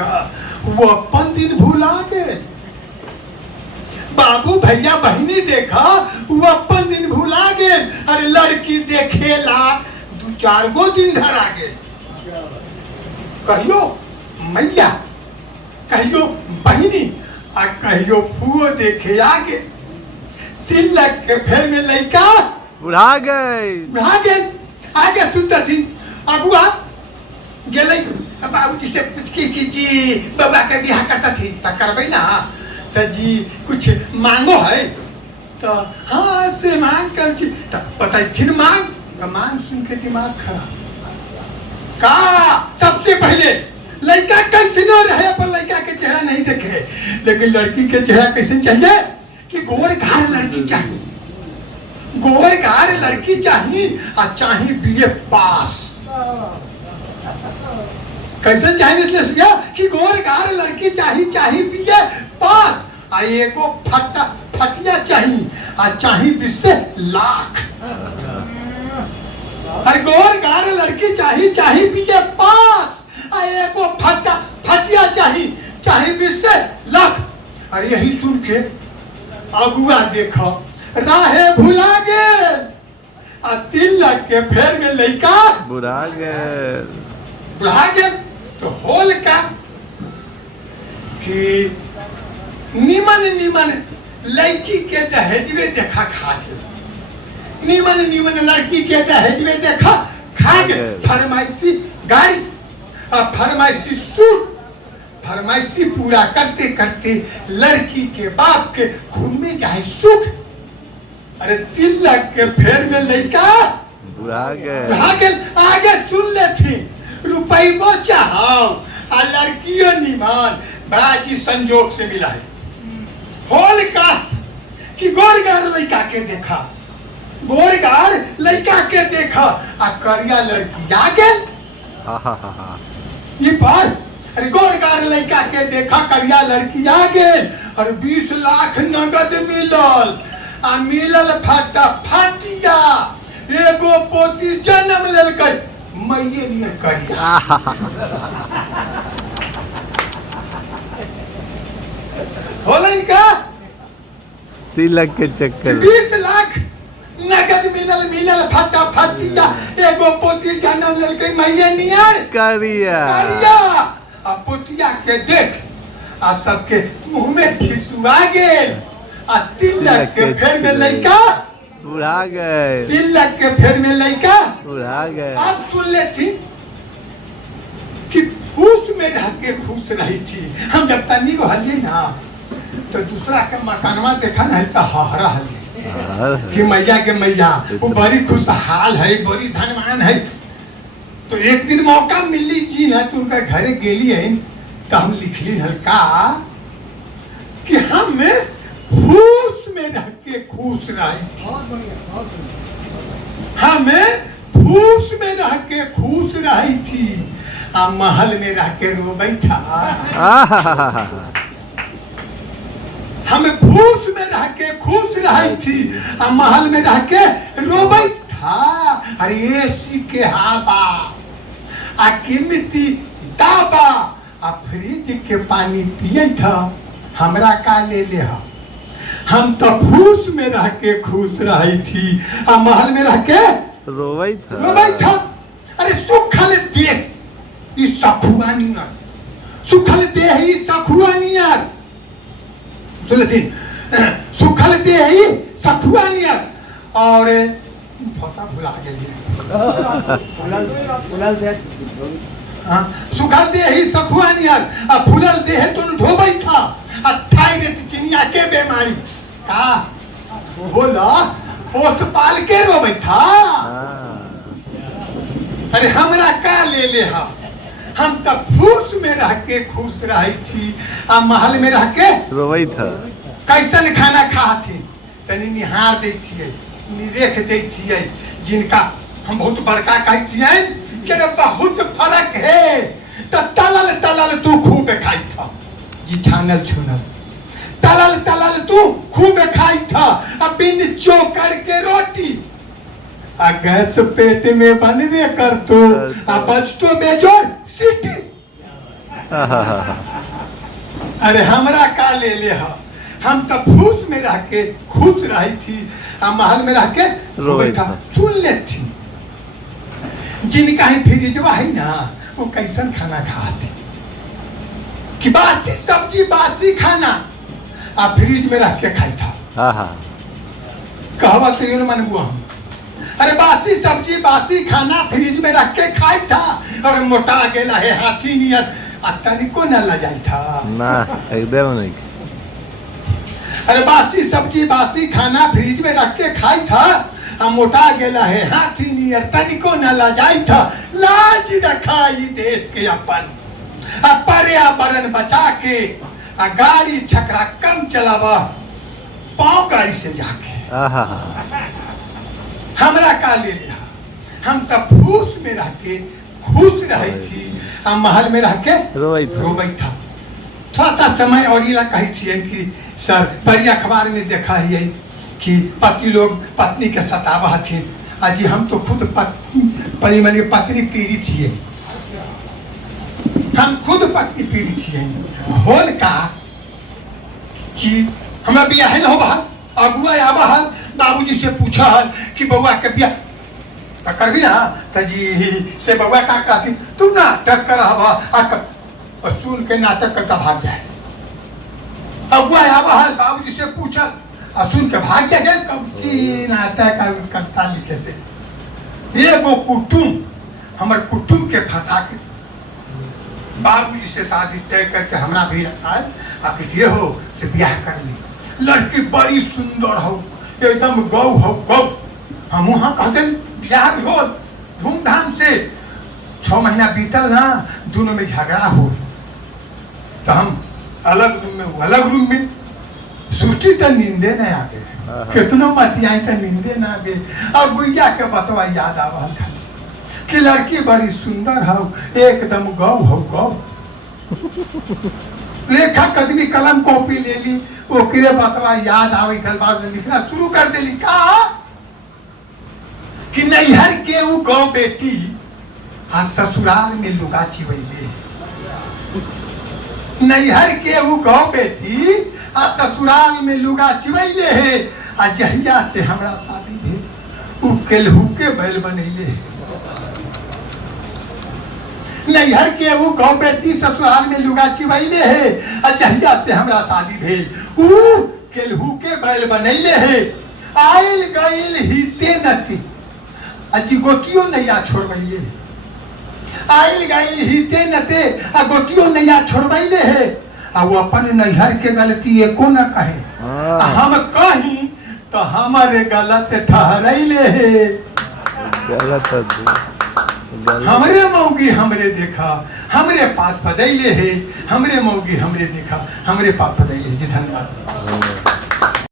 वो अपन दिन भूला गए। बाबू भैया बहनी देखा वो अपन दिन भूला गए। अरे लड़की देखेला 2-4 गो दिन धरा गए। कहियो मैया, कहियो बहनी, आ कहियो फुओ देखे आगे। तिलक के फेर में लड़का बुढ़ा गए। आगे सुनता थी अगुआ गेले बाबूजी से पूछ की जी बाबा के बियाह करता थी तो करबे ना तो जी कुछ मांगो है तो हाँ से मांग कर तो पता थी मांग सुन के दिमाग खराब। का सबसे पहले लड़का कैसे न रहे पर लड़का के चेहरा नहीं देखे, लेकिन लड़की के चेहरा कैसे चाहिए कि गोरगार लड़की चाहिए, गोरगार लड़की चाहिए और चाहिए बीए पास। कैसे चाहिए इसलिए कि गोरगार लड़की चाहिए बीए पास। आ एगो फटिया चाहिए और चाहिए 20 लाख। अरे गोरगार लड़की चाहिए बीए पास आ एगो फटिया चाहिए 20 लाख। अरे यही सुन के अगुआ देखो राहे भुला गए आ तिलक के फेर में लड़का बुढ़ा गए। तो होल का कि निमन लड़की के दहेजवे देखा खा के, निमन लड़की के दहेजवे देखा खा के फरमाइशी गाड़ी और फरमाइशी सूट, फरमाइशी पूरा करते करते लड़की के बाप के खून में जाए सुख। अरे तिलक के फेर में लड़का बुढ़ा गए। आगे सुन ले थी रुपये चाहो आ लड़कियों निमान बाजी संजोग से मिला है। होल का कि गोरगार लड़का के देखा, गोरगार लड़का के देखा आ करिया लड़की आगे ये पर। अरे गोरगार लड़का के देखा करिया लड़की आगे और 20 लाख नगद मिलल आ मिलल फटिया एगो पोती जन्म लेलकै मैये नियर करिया। होलन का तिलक के चक्कर 20 लाख नगद मिलल फटिया एगो पोती जन्म लेलकै मैये नियर करिया। आ पोतिया के देख आ सबके मुंह में ठिसुआ गेल आ तिलक के फेर में लड़का बुढ़ा गए। तिलक के फेर में लड़का बुढ़ा गए। आप सुन ले थी कि खुश में रह के खुश रही थी। हम जब तनी को हलिए ना तो दूसरा के मकानवा देखा ना तो हहरा हलिए कि मैया के मैया वो बड़ी खुशहाल है, बड़ी धनवान है। तो एक दिन मौका मिली जी ना तो उनका घरे गेली है तो हम लिखली हल्का कि हम खुश में रह के खुश रही थी, हमें खुश में रह के खुश रही थी आ महल में रह के रोबई था। हमें खुश में रह के खुश रही थी आ महल में रह के रोबई था। अरे एसी के हवा आ कीमती दाबा आ फ्रिज के पानी पिए था हमरा का ले ले हम तो खुश में रह के खुश रही थी आ महल में रह के रोबई था। अरे सुखल देह ई सखुआ नियर, सुखल देह ई सखुआ नियर, सुनथिन सुखल देह ई सखुआ नियर। और भाषा भुला गेलिए सुखल देह ही सखुआ नियर आ फूलल देह तुम ढोबै था आ थायराइड चिनिया के बीमारी का बोला ओठ पाल के रोबै था। अरे हमरा का ले ले हम तब खुश में रह के खुश रही थी आ महल में रह के रोबै था। कैसन खाना खा थी तनी निहार दै छियै, निरेख दै छियै जिनका हम बहुत बड़का कहै छियै कि बहुत फर्क है। तो तलल तू खूब खाई था जी, छानल छुनल तलल तू खूब खाई था अब बिन चोकर के रोटी आ गैस पेट में बनवे कर तो आ बच तो बेजोर सीटी आहा, अरे हमरा का ले ले हा, हम तो फूस में रह के खुश रही थी, आ महल में रह के रोए था था। सुन ले थी। जिनका ही फ्रिजवा है ना, वो कैसन खाना खाते कि बासी सब्जी बासी खाना आ फ्रिज में रख के खाई था। आहा, कहवा तो यूं मन बुआ हम, अरे बासी सब्जी बासी खाना फ्रिज में रख के खाई था, और मोटा गेला है हाथी नियर, आ तनिको न लजाई था। ना एकदम नहीं। अरे बासी सब्जी बासी खाना फ्रिज में रख के खाई था, आ मोटा गेला है हाथी नियर, तनिको न लजाई था। लाज रखा ई देश के अपन, आ पर्यावरण बचा के, आ गाड़ी छकरा कम चलावा, पाँव गाड़ी से जाके। आहा, हमरा का ले लिया, हम तो फूस में रह के खुश रही थी, आ महल में रह के रोई था। रोबई था। थोड़ा सा समय और इला कही थी कि सर बड़ी अखबार में देखा है कि पति लोग पत्नी के सतावा थे। अजी हम तो खुद पत्नी मनी पत्नी पीड़ित थी, हम खुद पत्नी पीड़ित थी। होल का कि हमरा बियाह न हो बहल, अगुआ आवा हल, बाबूजी से पूछा हल कि बउआ के बियाह कर भी ना, तो जी से बउआ का कहती तुम नाटक कर और सुन के नाटक करता भाग जाए। अगुआ आवा हल, बाबूजी से पूछा और सुन के भाग जाए। कब जी नाटक करता लिखे से एगो कुटुम हमर कुटुम के फंसा के बाबूजी से शादी तय करके हमरा भी आए, आप ये हो से ब्याह कर ली। लड़की बड़ी सुंदर हो, एकदम गौ हो गौ। हम वहाँ कहते ब्याह भी हो धूमधाम से। 6 महीना बीतल ना, दोनों में झगड़ा हो, तो हम अलग रूम में, अलग रूम में सूती तो नींदे नहीं आते, कितनो मटियाई तो नींदे ना आते। अब गुइया के बतवा याद आवल खाली कि लड़की बड़ी सुंदर हो, एकदम गौ हो गौ। लेखा कदमी कलम कॉपी ले ली, ओकरे बतवा याद आवे बाद लिखना शुरू कर देली का कि नैहर के वो गौ बेटी आ ससुराल में लुगा चिवैले। नैहर के वो गौ बेटी आ ससुराल में लुगा चिवैले है, आ जहिया से हमरा शादी भेल उ केलहू के बैल बनैले है। नैहर के वो गौ बेटी ससुराल में लुगा चिवैले है, आ जहिया से हमरा शादी भेल उ केलहू के बैल बनैले है। आयल गइल हिते नती, अजी गोतियो नैया छोड़बैले है। आयल गइल हिते नते, आ गोतियो नैया छोड़बैले है। आ वो अपन नैहर के गलती एको न कहे, हम कही तो हमारे गलत ठहरैले है। हमरे मौगी हमरे देखा, हमरे पात पदैले है, हमरे मौगी हमरे देखा, हमरे पात पदैले है। जी धन्यवाद।